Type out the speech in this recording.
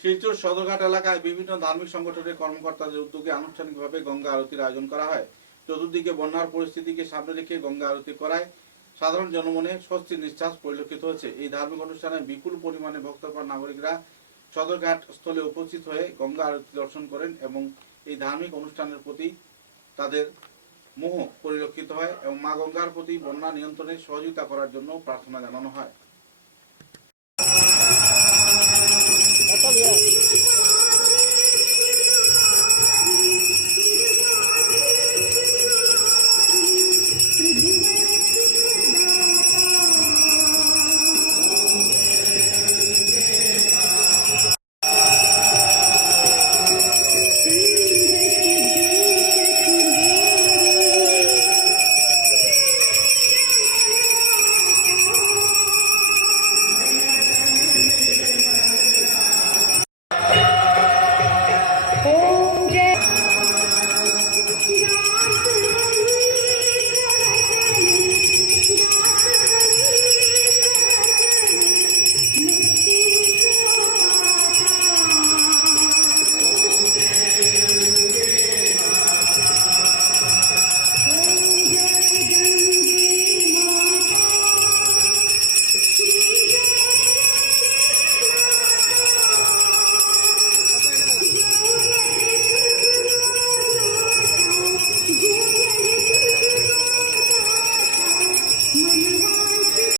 শিলচর সদরঘাট এলাকায় বিভিন্ন ধার্মিক সংগঠনের কর্মকর্তাদের উদ্যোগে আনুষ্ঠানিকভাবে গঙ্গা আরতির আয়োজন করা হয়। চতুর্দিকে বন্যার পরিস্থিতিকে সামনে রেখে গঙ্গা আরতি করায় সাধারণ জনমনে স্বস্তির নিঃশ্বাস পরিলক্ষিত হয়েছে। এই ধার্মিক অনুষ্ঠানে বিপুল পরিমাণে ভক্তপ্রাণ নাগরিকরা সদরঘাট স্থলে উপস্থিত হয়ে গঙ্গা আরতি দর্শন করেন এবং এই ধার্মিক অনুষ্ঠানের প্রতি তাদের মোহ পরিলক্ষিত হয় এবং মা গঙ্গার প্রতি বন্যা নিয়ন্ত্রণে সহযোগিতা করার জন্য প্রার্থনা জানানো হয়।